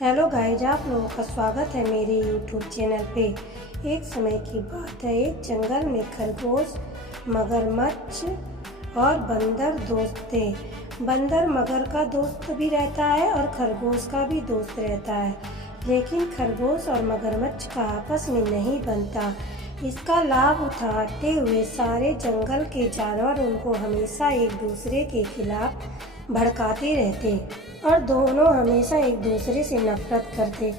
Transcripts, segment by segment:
Hello guys, आप लोगों का स्वागत है मेरे यूट्यूब चैनल पे। एक समय की बात है, एक जंगल में खरगोश, मगरमच्छ और बंदर दोस्त थे। बंदर मगर का दोस्त भी रहता है और खरगोश का भी दोस्त रहता है, लेकिन खरगोश और मगरमच्छ का आपस में नहीं बनता। इसका लाभ उठाते हुए सारे जंगल के जानवर उनको हमेशा एक दूसरे के खिलाफ भड़काते रहते और दोनों हमेशा एक दूसरे से नफरत करते।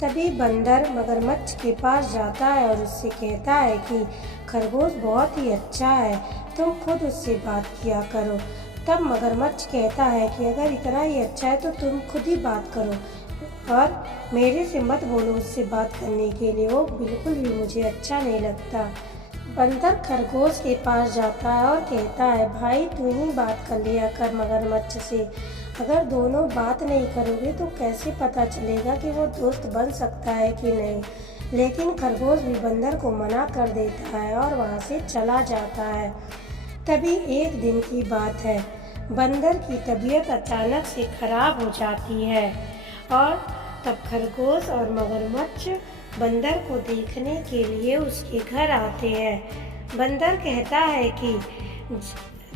तभी बंदर मगरमच्छ के पास जाता है और उससे कहता है कि खरगोश बहुत ही अच्छा है, तुम खुद उससे बात किया करो। तब मगरमच्छ कहता है कि अगर इतना ही अच्छा है तो तुम खुद ही बात करो और मेरे से मत बोलो उससे बात करने के लिए, वो बिल्कुल भी मुझे अच्छा नहीं लगता। बंदर खरगोश के पास जाता है और कहता है, भाई तू ही बात कर लिया कर मगरमच्छ से। अगर दोनों बात नहीं करोगे तो कैसे पता चलेगा कि वो दोस्त बन सकता है कि नहीं। लेकिन खरगोश भी बंदर को मना कर देता है और वहाँ से चला जाता है। तभी एक दिन की बात है, बंदर की तबीयत अचानक से खराब हो जाती है और तब खरगोश और मगरमच्छ बंदर को देखने के लिए उसके घर आते हैं। बंदर कहता है कि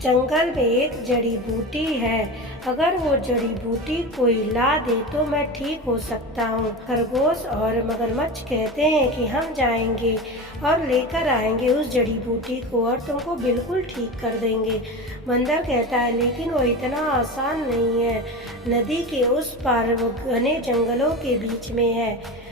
जंगल में एक जड़ी बूटी है, अगर वो जड़ी बूटी कोई ला दे तो मैं ठीक हो सकता हूँ। खरगोश और मगरमच्छ कहते हैं कि हम जाएंगे और लेकर आएंगे उस जड़ी बूटी को और तुमको बिल्कुल ठीक कर देंगे। बंदर कहता है, लेकिन वो इतना आसान नहीं है, नदी के उस पार वो घने जंगलों के बीच में है।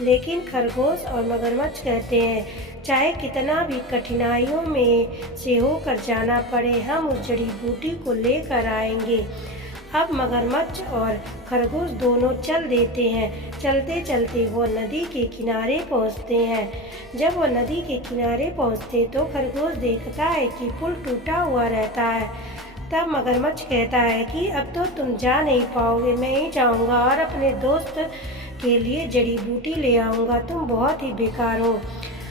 लेकिन खरगोश और मगरमच्छ कहते हैं, चाहे कितना भी कठिनाइयों में से होकर जाना पड़े, हम उस जड़ी बूटी को लेकर आएंगे। अब मगरमच्छ और खरगोश दोनों चल देते हैं। चलते चलते वो नदी के किनारे पहुंचते हैं। जब वो नदी के किनारे पहुंचते तो खरगोश देखता है कि पुल टूटा हुआ रहता है। तब मगरमच्छ कहता है कि अब तो तुम जा नहीं पाओगे, मैं ही जाऊंगा और अपने दोस्त के लिए जड़ी बूटी ले आऊँगा, तुम बहुत ही बेकार हो।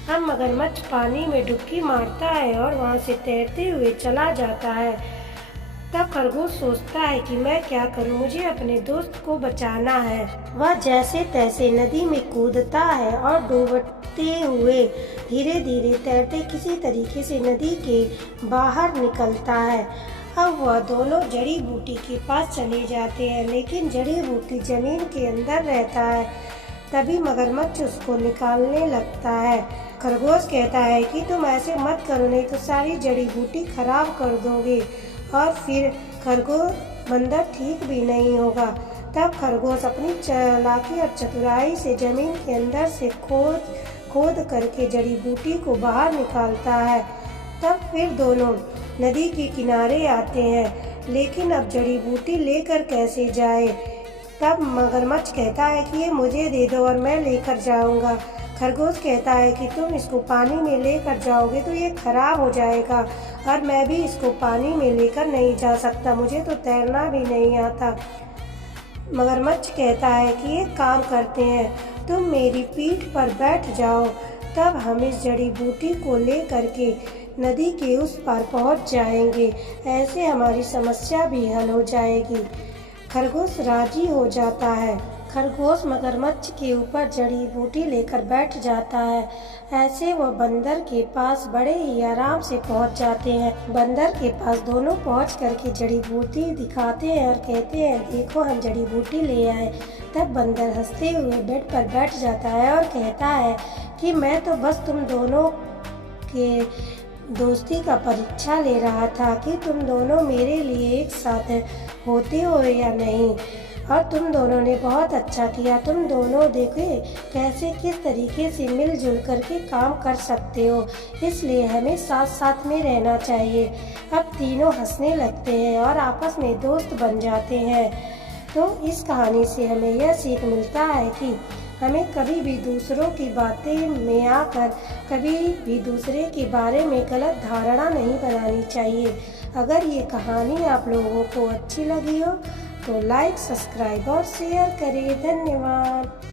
अब मगरमच्छ पानी में डुबकी मारता है और वहाँ से तैरते हुए चला जाता है। तब खरगोश सोचता है कि मैं क्या करूं, मुझे अपने दोस्त को बचाना है। वह जैसे तैसे नदी में कूदता है और डूबते हुए धीरे धीरे तैरते किसी तरीके से नदी के बाहर निकलता है। अब वह दोनों जड़ी बूटी के पास चले जाते हैं, लेकिन जड़ी बूटी जमीन के अंदर रहता है। तभी मगरमच्छ उसको निकालने लगता है। खरगोश कहता है कि तुम ऐसे मत करो, नहीं तो सारी जड़ी बूटी खराब कर दोगे और फिर खरगोश बंदर ठीक भी नहीं होगा। तब खरगोश अपनी चालाकी और चतुराई से जमीन के अंदर से खोद करके जड़ी बूटी को बाहर निकालता है। तब फिर दोनों नदी के किनारे आते हैं, लेकिन अब जड़ी बूटी लेकर कैसे जाए। तब मगरमच्छ कहता है कि ये मुझे दे दो और मैं लेकर जाऊंगा। खरगोश कहता है कि तुम इसको पानी में लेकर जाओगे तो ये खराब हो जाएगा और मैं भी इसको पानी में लेकर नहीं जा सकता, मुझे तो तैरना भी नहीं आता। मगरमच्छ कहता है कि एक काम करते हैं, तुम मेरी पीठ पर बैठ जाओ, तब हम इस जड़ी बूटी को ले करके नदी के उस पार पहुंच जाएंगे, ऐसे हमारी समस्या भी हल हो जाएगी। खरगोश राजी हो जाता है। खरगोश मगरमच्छ के ऊपर जड़ी बूटी लेकर बैठ जाता है। ऐसे वह बंदर के पास बड़े ही आराम से पहुंच जाते हैं। बंदर के पास दोनों पहुंच करके जड़ी बूटी दिखाते हैं और कहते हैं, देखो हम जड़ी बूटी ले आए। तब बंदर हंसते हुए बेड पर बैठ जाता है और कहता है कि मैं तो बस तुम दोनों के दोस्ती का परीक्षा ले रहा था कि तुम दोनों मेरे लिए एक साथ होते हो या नहीं, और तुम दोनों ने बहुत अच्छा किया। तुम दोनों देखे कैसे किस तरीके से मिलजुल करके काम कर सकते हो, इसलिए हमें साथ साथ में रहना चाहिए। अब तीनों हंसने लगते हैं और आपस में दोस्त बन जाते हैं। तो इस कहानी से हमें यह सीख मिलता है कि हमें कभी भी दूसरों की बातें में आकर कभी भी दूसरे के बारे में गलत धारणा नहीं बनानी चाहिए। अगर ये कहानी आप लोगों को अच्छी लगी हो तो लाइक, सब्सक्राइब और शेयर करें। धन्यवाद।